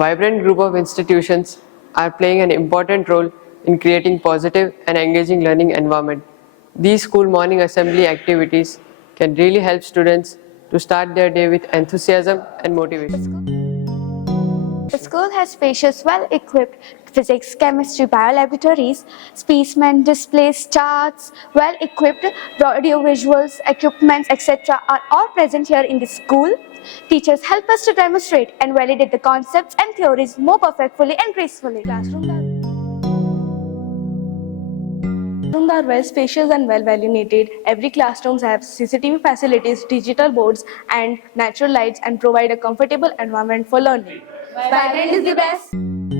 vibrant group of institutions are playing an important role in creating positive and engaging learning environment. These school morning assembly activities can really help students to start their day with enthusiasm and motivation. The school has spacious, well-equipped physics, chemistry, biolaboratories, specimen displays, charts, well-equipped audiovisuals, equipments, etc. are all present here in the school. Teachers help us to demonstrate and validate the concepts and theories more perfectly and gracefully. Classrooms are well spacious and well illuminated. Every classroom has CCTV facilities, digital boards and natural lights and provide a comfortable environment for learning. Vibrant is the best.